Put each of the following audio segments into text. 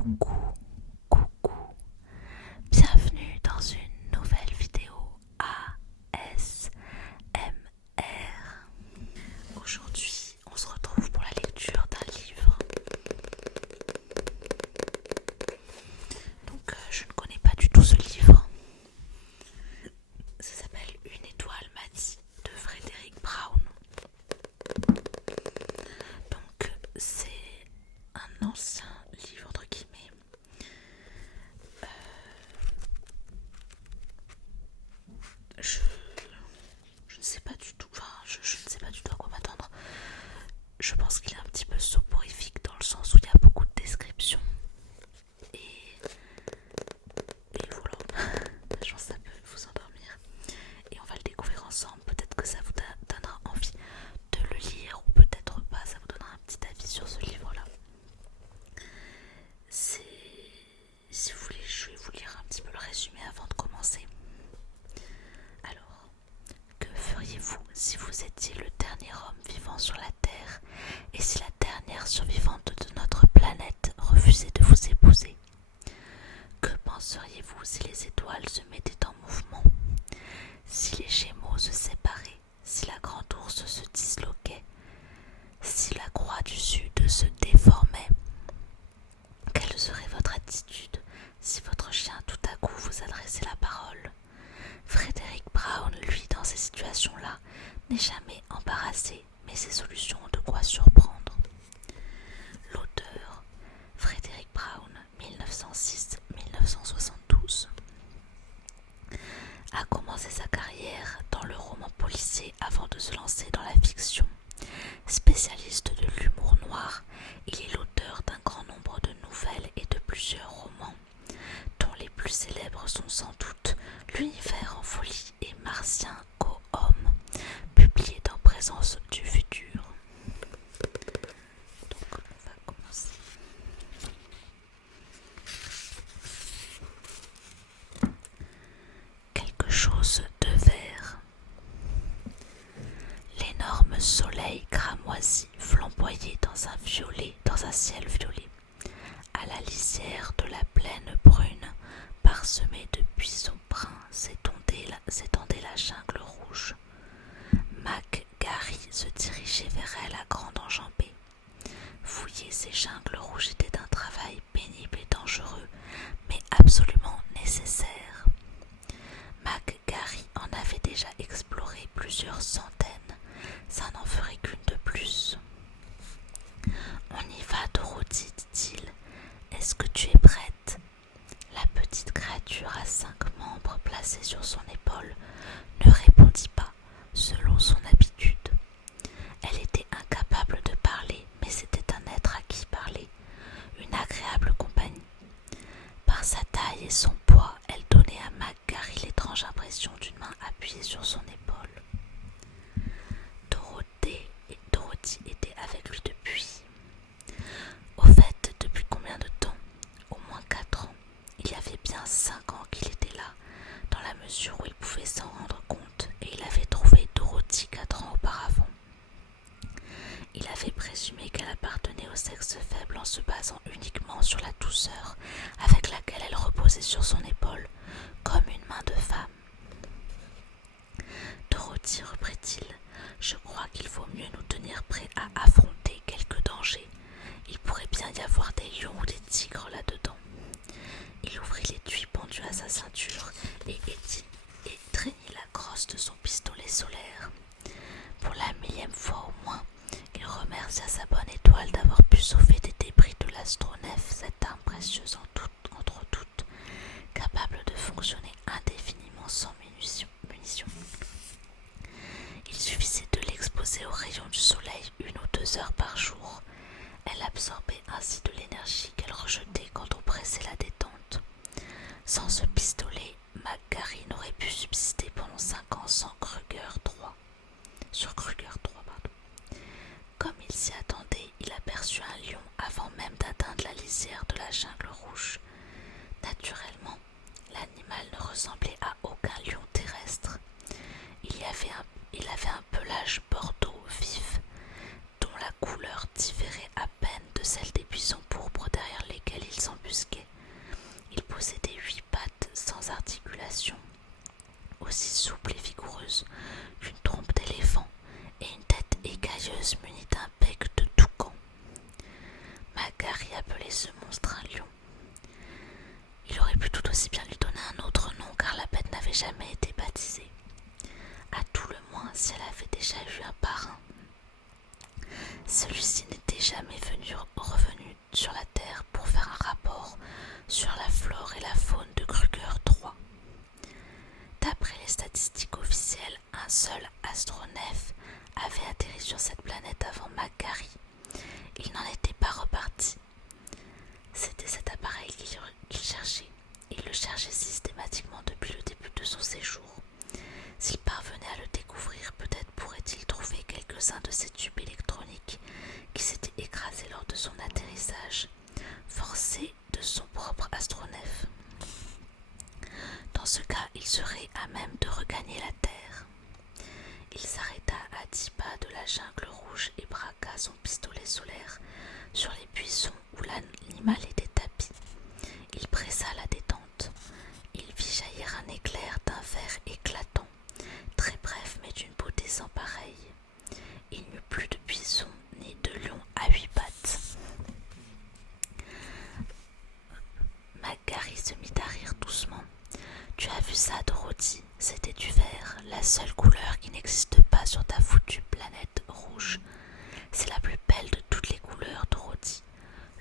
Coucou, coucou, bienvenue dans une nouvelle vidéo ASMR. Aujourd'hui, on se retrouve pour la lecture d'un livre. Donc, je ne connais pas du tout ce livre. Ça s'appelle Une étoile m'a dit de Frédéric Brown. Donc, c'est un ancien livre entre guillemets. Je ne sais pas du tout, je ne sais pas du tout à quoi m'attendre. Je pense qu'il est un petit peu soporifique dans le sens où il y a beaucoup de descriptions. Et voilà, je pense que ça peut vous endormir. Et on va le découvrir ensemble. Peut-être que ça vous donnera envie de le lire ou peut-être pas, ça vous donnera un petit avis sur ce livre-là. Si vous voulez, je vais vous lire un petit peu le résumé avant de commencer. Alors, que feriez-vous si vous étiez le dernier homme vivant sur la Terre et si la dernière survivante de notre planète refusait de vous épouser? Que penseriez-vous si les étoiles se mettaient en mouvement, si les Gémeaux se séparaient, si la grande ours se disloquait, si la croix du Sud se déformait? Quelle serait votre attitude si votre chien tout à coup vous adressait la parole? Frédéric Brown, lui, dans ces situations-là, n'est jamais embarrassé, mais ses solutions ont de quoi surprendre. L'auteur, Frédéric Brown, 1906-1972, a commencé sa carrière dans le roman policier avant de se lancer dans la fiction. Spécialiste de l'humour noir, il est l'auteur d'un grand nombre de nouvelles et de plusieurs romans, dont les plus célèbres sont sans doute L'univers en folie et Martien Co-Homme, publiés dans Présence du futur. Donc on va commencer. Quelque chose de vert. L'énorme soleil cramoisi flamboyait dans un ciel violet, à la lisière de la plaine brune, parsemée de buissons bruns, s'étendait la jungle rouge. Gary se dirigeait vers elle à grande enjambée. Fouiller ces jungles rouges était un travail pénible et dangereux, mais absolument nécessaire. Gary en avait déjà exploré plusieurs centaines, ça n'en ferait qu'une de plus. On y va, Dorothy, dit-il. Est-ce que tu es prête? La petite créature à 5 membres placés sur son épaule ne répondit pas, selon son habitude. Elle était incapable de parler, mais c'était un être à qui parler, une agréable compagnie. Par sa taille et son poids, elle donnait à Gary l'étrange impression d'une main appuyée sur son épaule. Dorothy était avec lui depuis. Au fait, depuis combien de temps? Au moins 4 ans. Il y avait bien 5 ans qu'il était là, dans la mesure où il pouvait s'en rendre compte, et il avait trouvé Dorothy 4 ans auparavant. Il avait présumé qu'elle appartenait au sexe faible en se basant uniquement sur la douceur avec laquelle elle reposait sur son épaule, comme une main de femme. Dorothy, reprit-il, je crois qu'il vaut mieux nous tenir prêts à affronter quelques dangers. Il pourrait bien y avoir des lions ou des tigres là-dedans. Il ouvrit l'étui pendu à sa ceinture et étreignit la crosse de son pistolet solaire. Pour la 1000e fois au moins, il remercia sa bonne étoile d'avoir pu sauver des débris de l'astronef, cette arme précieuse entre toutes, capable de fonctionner indéfiniment sans munitions. Il suffisait de l'exposer aux rayons du soleil 1 ou 2 heures par jour. Elle absorbait ainsi de l'énergie qu'elle rejetait quand on pressait la détente. Sans ce pistolet, Gary n'aurait pu subsister pendant 5 ans sans Kruger 3. Sur Kruger 3, pardon. Comme il s'y attendait, il aperçut un lion avant même d'atteindre la lisière de la jungle rouge. Naturellement, l'animal ne ressemblait à aucun lion terrestre. Il avait un pelage bordeaux vif, dont la couleur différait à peine de celle des buissons pourpres derrière lesquels il s'embusquait. appelait ce monstre un lion. Il aurait pu tout aussi bien lui donner un autre nom car la bête n'avait jamais été baptisée. À tout le moins si elle avait déjà eu un parrain. Celui-ci n'était jamais revenu sur la Terre pour faire un rapport sur la flore et la faune de Kruger 3. D'après les statistiques officielles, un seul astronef avait atterri sur cette planète avant McGarry. Il n'en était pas reparti. C'était cet appareil qu'il cherchait. Il le cherchait systématiquement depuis le début de son séjour. S'il parvenait à le découvrir, peut-être pourrait-il trouver quelques-uns de ces tubes électroniques qui s'étaient écrasés lors de son atterrissage, forcé de son propre astronef. Dans ce cas, il serait à même de regagner la Terre. Il s'arrêta à 10 pas de la jungle rouge et braqua son pistolet solaire sur les buissons où l'animal était tapi. Il pressa la détente. Il vit jaillir un éclair d'un vert éclatant, très bref mais d'une beauté sans pareille. Il n'y eut plus de buisson ni de lion à 8 pattes. McGarry se mit à rire doucement. « Tu as vu ça, Dorothy? C'était du vert, la seule couleur qui n'existe pas sur ta foutue planète rouge. C'est la plus belle de toutes les couleurs, Dorothy.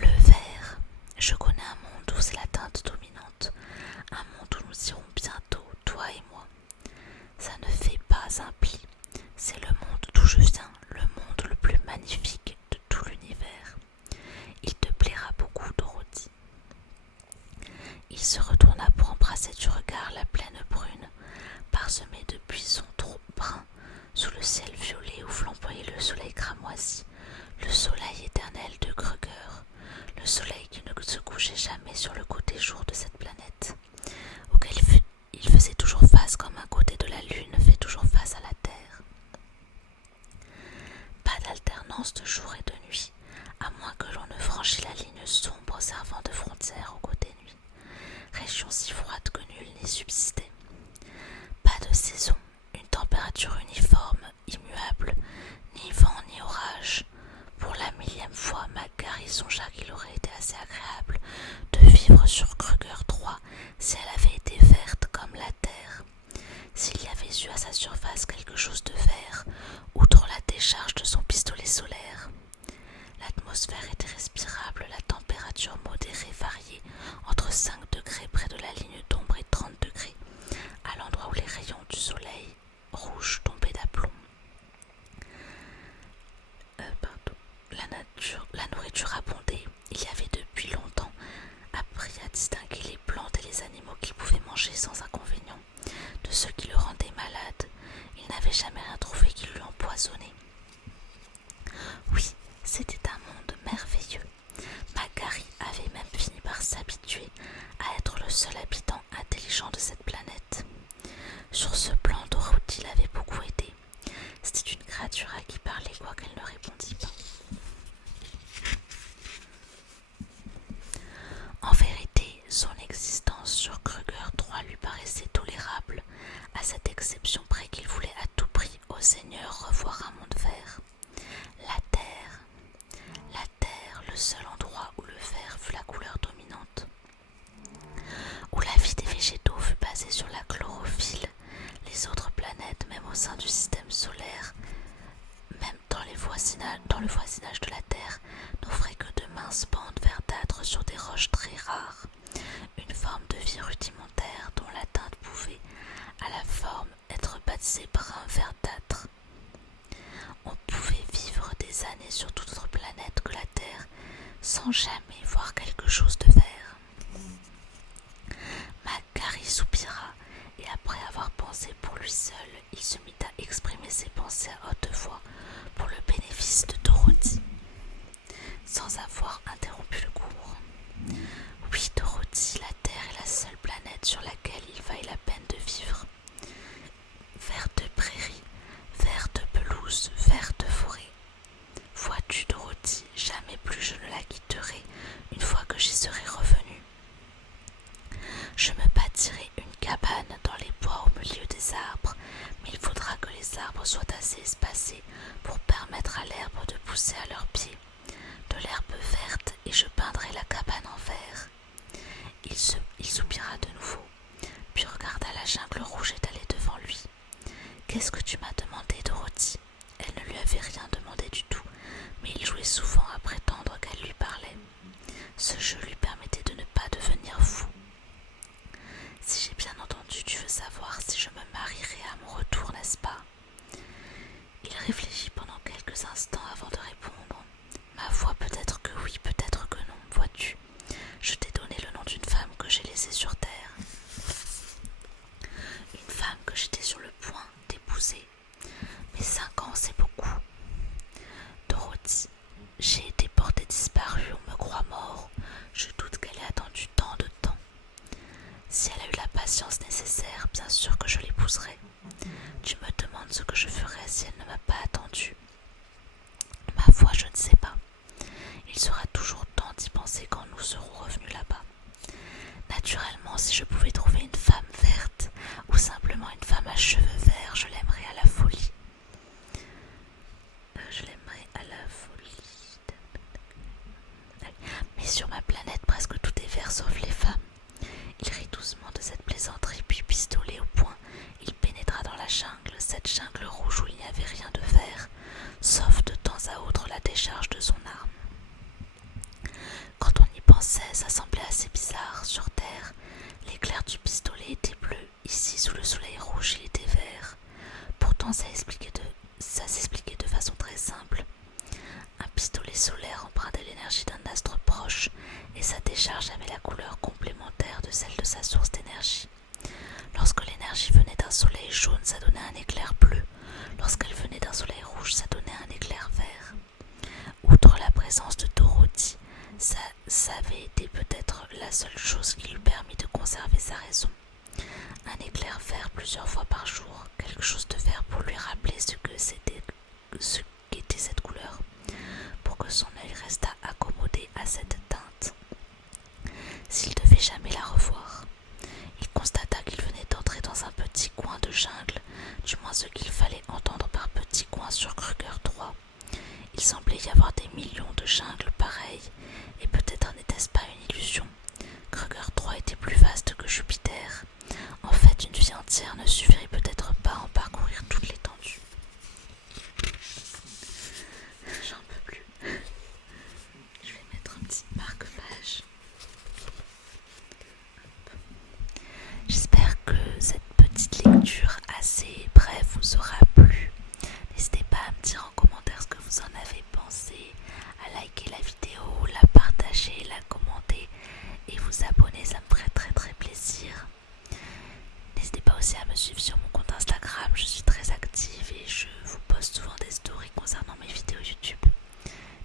Le vert. Je connais un monde où c'est la teinte dominante. Un monde où nous irons bientôt, toi et moi. Ça ne fait pas un pli. C'est le monde d'où je viens, le monde le plus magnifique de tout l'univers. Il te plaira beaucoup, Dorothy. » Il se retourna pour embrasser du regard la plaine brune, parsemée de buissons trop bruns, sous le ciel violet où flamboyait le soleil cramoisi, le soleil éternel de Kruger, le soleil qui ne se couchait jamais sur le côté jour de cette planète, auquel il faisait toujours face comme un côté de la lune fait toujours face à la Terre. Pas d'alternance de jour et de nuit, à moins que l'on ne franchît la ligne sombre servant de frontière au côté nuit, région si froide que nul n'y subsistait. Pas de saison, une température uniforme, immuable, ni vent ni orage. Pour la 1000e fois, McGarry songea qu'il aurait été assez agréable de vivre sur Kruger 3 si elle avait été verte comme la Terre. S'il y avait eu à sa surface quelque chose de vert, outre la décharge de son pistolet solaire. L'atmosphère était respirable, la température modérée variait entre 5 degrés près de la ligne d'ombre et 30 degrés, à l'endroit où les rayons du soleil rouge tombaient d'aplomb. La nourriture abondait. Il y avait depuis longtemps appris à distinguer les plantes et les animaux qu'il pouvait manger sans inconvénient de ceux qui le rendaient malade. Il n'avait jamais rien trouvé qui lui empoisonnait. Oui, c'était un monde merveilleux. McGarry avait même fini par s'habituer à être le seul habitant intelligent de cette planète. Sur ce plan, Dorothy l'avait beaucoup aidé. C'était une créature à qui parler, quoiqu'elle ne répondît pas. En vérité, son existence sur Kruger 3 lui paraissait tolérable, à cette exception près qu'il voulait à tout prix au Seigneur revoir un monde vert. La Terre, le seul endroit où le vert fut la couleur dominante, où la vie des végétaux fut basée sur la chlorophylle. Les autres planètes, même au sein du système solaire, même dans le voisinage de la Terre, n'offraient que de minces bandes verdâtres sur des roches très rares, une forme de vie rudimentaire dont la teinte pouvait, à la forme, être baptisée brun verdâtre. On pouvait vivre des années sur toute autre planète que la Terre sans jamais voir quelque chose de vert. McGarry soupira et après avoir pensé pour lui seul, il se mit à exprimer ses pensées à haute voix pour le bénéfice de Dorothy, sans avoir interrompu le cours. Oui, Dorothy, la Terre est la seule planète sur laquelle il vaille la peine de vivre. Verte prairie, verte pelouse, verte forêt. Vois-tu, Dorothy, jamais plus je ne la quitterai une fois que j'y serai revenue. Je me bâtirai une cabane dans les bois au milieu des arbres, mais il faudra que les arbres soient assez espacés pour permettre à l'herbe de pousser à leurs pieds. De l'herbe verte et je peindrai Ce jeu lui permettait de ne pas devenir fou. Si j'ai bien entendu, tu veux savoir si je me marierai à mon retour, n'est-ce pas? Il réfléchit pendant quelques instants avant de répondre. Ma foi, peut-être que oui, peut-être que non, vois-tu. Je t'ai donné le nom d'une femme que j'ai laissée sur terre. Une femme que j'étais sur le point d'épouser. Mais 5 ans, c'est beaucoup. Dorothy, j'ai été portée disparue, on me croit mort. Je doute qu'elle ait attendu tant de temps. Si elle a eu la patience nécessaire, bien sûr que je l'épouserai. Tu me demandes ce que je ferais si elle ne m'a pas attendu. Ma foi, je ne sais pas. Il sera toujours temps d'y penser quand nous serons revenus là-bas. Naturellement, si je pouvais trouver une femme verte ou simplement une femme à cheveux verts, je l'aimerais à la folie. Mais sur ma planète, presque tout est vert sauf les femmes. Il rit doucement de cette plaisanterie, puis pistolet au poing, il pénétra dans la jungle, cette jungle rouge où il n'y avait rien de vert, sauf de temps à autre la décharge de son arme. Quand on y pensait, ça semblait assez bizarre. Sur Terre, l'éclair du pistolet était bleu, ici sous le soleil rouge il était vert. Pourtant ça s'expliquait de façon très simple. Un pistolet solaire empruntait l'énergie d'un astre proche et sa décharge avait la couleur complémentaire de celle de sa source d'énergie. Lorsque l'énergie venait d'un soleil jaune, ça donnait un éclair bleu. Lorsqu'elle venait d'un soleil rouge, ça donnait un éclair vert. Outre la présence de Dorothy, ça avait été peut-être la seule chose qui lui permit de conserver sa raison. Un éclair vert plusieurs fois par jour, quelque chose de vert pour lui rappeler ce qu'était cette couleur, pour que son œil restât accommodé à cette teinte. S'il devait jamais la revoir, il constata qu'il venait d'entrer dans un petit coin de jungle, du moins ce qu'il fallait entendre par petit coin sur Kruger 3. Il semblait y avoir des millions de jungles pareils, et peut-être n'était-ce pas une illusion. Kruger 3 était plus vaste que Jupiter. En fait, une vie entière ne suffirait peut-être pas à en parcourir toute l'étendue. J'en peux plus. Je vais mettre un petit marque-page. J'espère que cette petite lecture assez brève vous aura plu. N'hésitez pas à me dire en commentaire ce que vous en avez pensé, à liker la vidéo, la partager, la commenter et vous abonner, ça me ferait très très plaisir. N'hésitez pas aussi à me suivre sur mon compte Instagram, je suis très active et je vous poste souvent des stories concernant mes vidéos YouTube.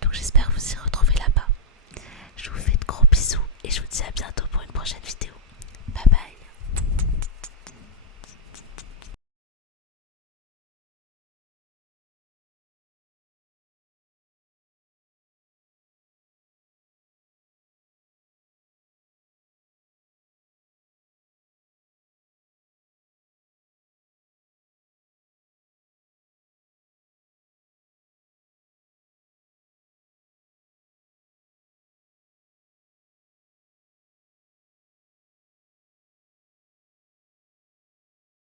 Donc j'espère vous y retrouver là-bas. Je vous fais de gros bisous et je vous dis à bientôt pour une prochaine vidéo.